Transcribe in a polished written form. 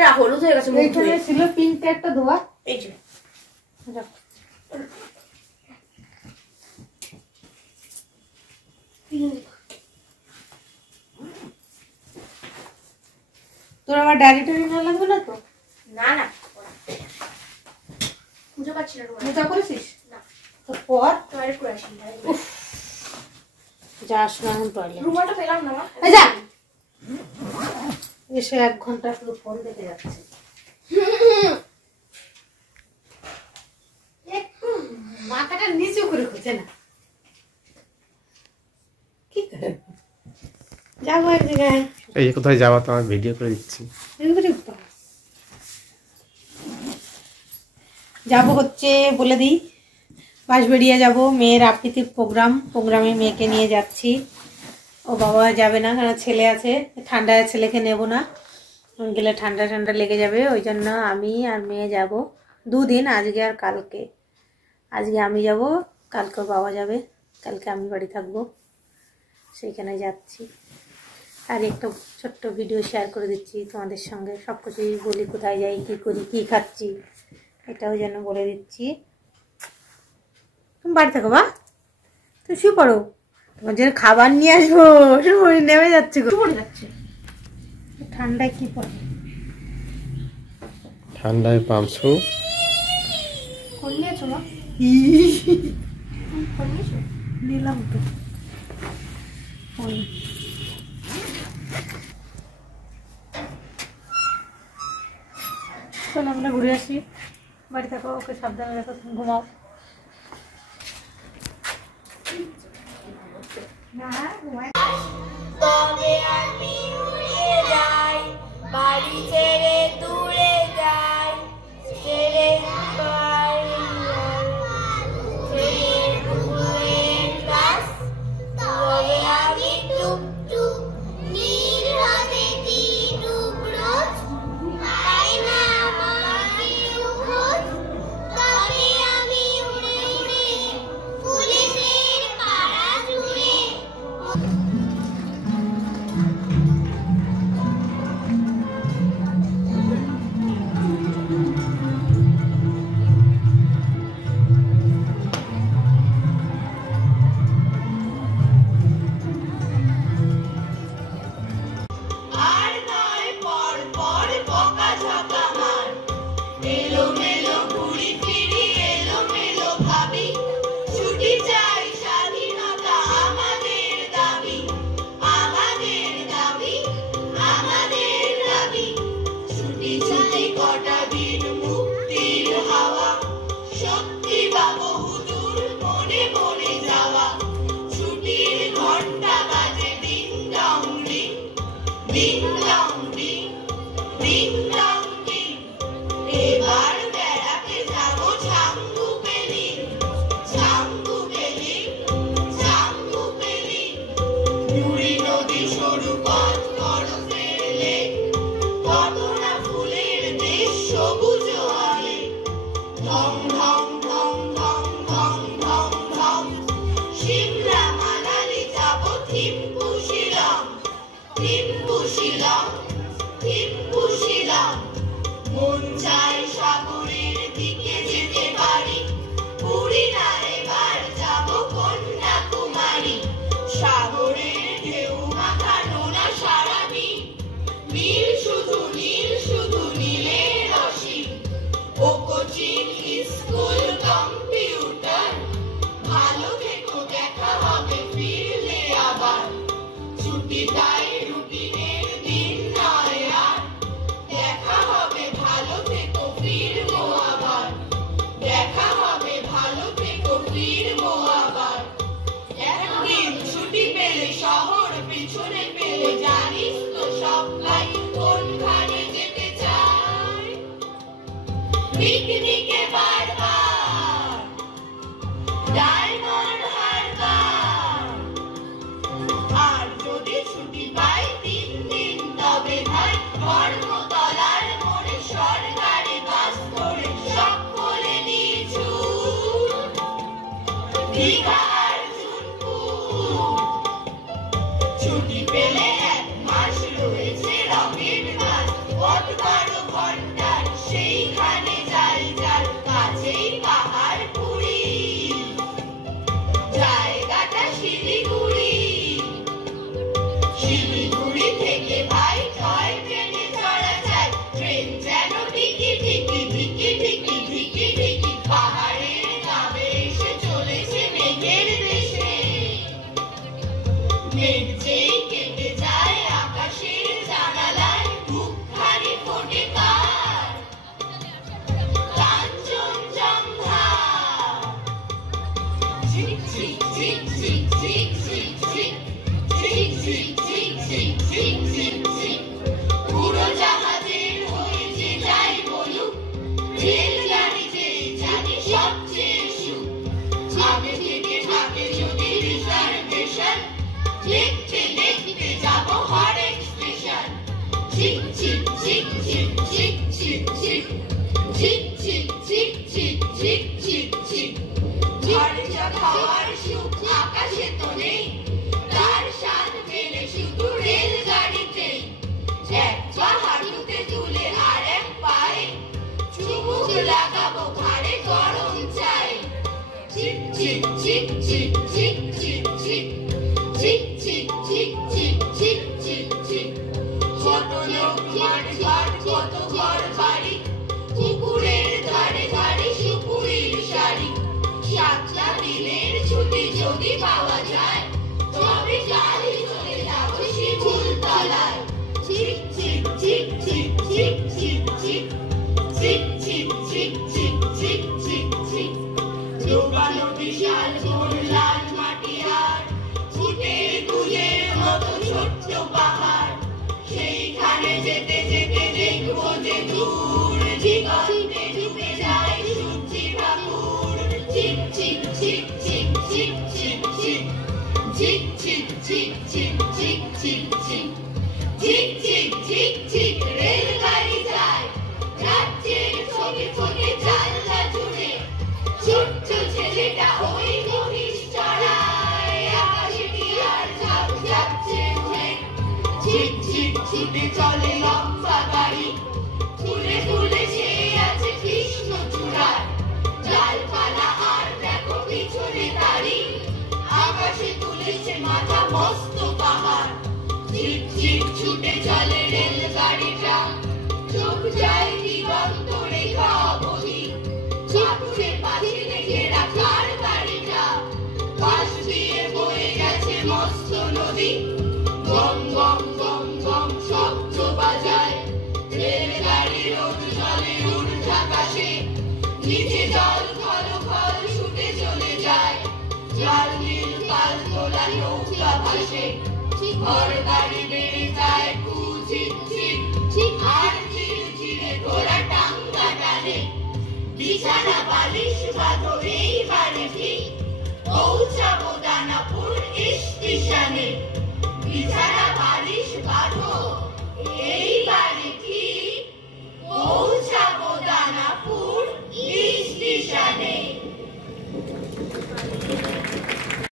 এটা হলুদ হয়ে গেছে। এইখানে ছিল পিঙ্ক একটা ধোয়া। এই যে তোর আবার ডায়েরিটারি না লাগবে না তো? না না পুজো পাচ্ছি না। পূজা করেছিস না তো পর টয়লেট করে আসি। যাস না টয়লেট। রুমালটা পেলাম না মা। এই যা এসে 1 ঘন্টা পুরো ফোন দেখে যাচ্ছে। একটু মাথাটা নিচু করে খুঁজে না কি করে যাবো এক জায়গায়। এই কোথায় যাওয়া তো আমি ভিডিও করে দিচ্ছি। যাবো হচ্ছে বলে দিই, বাঁশবেড়িয়া যাব, মেয়ের আবৃত্তির প্রোগ্রামে মেয়েকে নিয়ে যাচ্ছি। ও বাবা যাবে না, কারণ ছেলে আছে, ঠান্ডায় ছেলেকে নেব না, গেলে ঠান্ডা লেগে যাবে। ওই জন্য আমি আর মেয়ে যাব 2 দিন, আজকে আর কালকে। আজকে আমি যাব, কালকে ওর বাবা যাবে, কালকে আমি বাড়ি থাকবো, সেইখানে যাচ্ছি। আর একটা ছোট্ট ভিডিও শেয়ার করে দিচ্ছি তোমাদের সঙ্গে, সব কিছুই বলি, কোথায় যাই, কী করি, কী খাচ্ছি, এটাও যেন বলে দিচ্ছি। তুমি বাড়ি থাকো বা, তুমি শুয়ে পড়ো, তোমার জন্য খাবার নিয়ে আসবো। নেমে যাচ্ছে গো, পড়ে যাচ্ছে ঠান্ডায়। কি পড়ে ঠান্ডায় পামছু ফোন নিয়েছো মা? ফোন নিয়েছো? নিলাম তো। চলো আমরা ঘুরে আসি, বাড়ি থাকো, ওকে সাবধানে রাখো, ঘুমাও। তবে আমি উড়ে যাই, বাড়ি ছেড়ে দূরে যাই, ছেড়ে তবে আমি টুক টুক নীল হতে দিই টুক রোজ, তাই না আমাকে খোঁজ। তবে আমি উড়ে উড়ে পুলিশের পাড়া জুড়ে। আর নয় পর পর বকা ঝকা মার, এলো মেলো ঘুরি ফিরি, এলো মেলো ভাবি, ছুটি চাই স্বাধীনতা আমাদের দাবি, আমাদের দাবি, আমাদের দাবি। ছুটি ছুটি কটা দিন মুক্তির হাওয়া, সত্যি বা বহুদূর মনে মনে যাওয়া। ছুটির ঘন্টা বাজে ding dong ding, ding dong ding, ding dong ding. এবার বেড়াতে যাবো ঝাঙ্গু পেলিং, ঝাঙ্গু পেলিং, ঝাঙ্গু পেলিং। নুড়ি নদী সরু পথ বরফের লেক, কত না ফুলের দেশ সবুজ আলে। ঢং ঢং ঢং ঢং ঢং ঢং ঢং, সিমলা মানালি যাবো থিম্পু শিলং, থিম্পু শিলং, থিম্পু শিলং। মন চায় সাগরের দিকে যেতে পারি, পুরী না এবার যাবো কন্যাকুমারী। সাগরের ঢেউ মাখা নোনা সারাদিন, নীল শুধু নীল, শুধু নীলের রসি। ও কোচিং স্কুল কম্পিউটার, ভালো থেকো, দেখা হবে ফিরলে আবার। ছুটি তাই রুটিনের দিন নয় আর, দেখা হবে ভালো থেকো, ফিরবো আবার। দেখা হবে ভালো থেকো, ফিরবো আবার। একদিন ছুটি পেলে শহর পিছনে পেলে, জানিস তো সবাই কোনখানে যেতে চায়? পিকনিকে বারবার, ডায়মন্ড হারবার। আর যদি ছুটি পাই 3 দিন, তবে ভাই ধর্মতলার মোড়ে সরকারি বাস ধরে সকলে নিছু দীঘার জুনপুর। ছুটি পেলে 1 মাস রয়েছে রঙের মাস, কত বড় ঘন্টার সেইখানে যাই যার কাছেই পাহাড় পুরী জায়গাটা শিলিগুড়ি শিলিগুড়ি থেকে ভাই টয় ট্রেনে চড়া যায় ট্রেন যেন ঢিকি ঢিকি ঢিকি ঢিকি ঢিকি ঢিকি পাহাড়ের নামে এসে চলেছে মেঘের দেশে মেঘ যেই কেটে যায় আকাশের জানালায় মুখখানি ফোটে কার কাঞ্চনজঙ্ঘা ঝিক ঝিক ঝিক ঝিক ঝিক ঝিক ঝিক ঝিক ঝিক ঝিক ঝিক ঝিক ঝিক ঝিক উড়োজাহাজের হয়ে যে যাই বলুক রেলগাড়ি যে জানি সবচেয়ে সুখ আগে থেকে থাকে যদি রিজার্ভেশন দেখতে দেখতে যাব হরেক স্টেশন ঝিক ঝিক ঝিক ঝিক ঝিক ঝিক ঝিক ঝিক ঝিক ঝিক ঝিক ঝিক ঝিক ঝিক ঝড়ঝা খাওয়ার সুখ আকাশে তো নেই তার স্বাদ পেলে শুধু রেলগাড়িতে এক পা হাঁটুতে তুলে আর এক পায়ে চুমুক লাগাবো ঘাড়ে গরম চাই ঝিক ঝিক ঝিক ঝিক ঝিক ঝিক ঝিক ঝিক ঝিক ঝিক ঝিক ঝিক ঝিক ঝিক কত লোক মাঠ ঘাট কত ঘর বাড়ি পুকুরের ধারে ধারে সুপুরির শাড়ি 7টা দিনের ছুটি যদি পাওয়া যায় তবে কালই চলে যাব শিমুলতলায় ঝিক ঝিক ঝিক ঝিক ঝিক ঝিক ঝিক ঝিক ঝিক ঝিক ঝিক ঝিক ঝিক ঝিক ডোবানো বিশাল গোল লাল মাটি আর ফুটের গুলের মতো ছোট্ট পাহাড় সেইখানে যেতে যেতে দেখবো যে দূর দিগন্তে ডুবে যায় সূর্যি ঠাকুর ঝিক ঝিক ঝিক ঝিক ঝিক ঝিক ঝিক ঝিক ঝিক ঝিক ঝিক ঝিক ঝিক ঝিক ঝিক ঝিক ঝিক ঝিক রেলগাড়ি যায় রাজ্যের ছোটে ছোটে জানলা জুড়ে ছোট্ট ছেলেটা ওই মহিষ চড়ায় আকাশে কি আর ঝাঁক যাচ্ছে উড়ে ঝিক ঝিক ছুটে চলে লম্বা গাড়ি ফুলে ফুলে ছেয়ে আছে কৃষ্ণচূড়া ডালপালা আর দেখো পিছনে তারি আকাশে তুলেছে মাথা মস্ত পাহাড় ঝিক ঝিক ছুটে চলে রেলগাড়িটা চোখ যায় দিগন্ত রেখা অবধি পাথুরে পাঁচিলে ঘেরা কার গাড়িটা পাশ দিয়ে বয়ে গেছে মস্ত নদী গম গম গম গম শব্দ বাজায় রেলগাড়ি রোদ জলে ঊর্ধ্বাকাশে নিচে জল খল খল ছুটে চলে যায় জল নীল পাল তোলা নৌকা ভাসে ঘর বাড়ি বেড়ে যায় কুচিক চিক চিক আর চির চিরে ঘোড়া টাঙ্গা টানে বিছানা বালিশ বাঁধো এইবারে ঠিক পৌঁছাবো দানাপুর স্টেশনে বিছানা বালিশ বাঁধো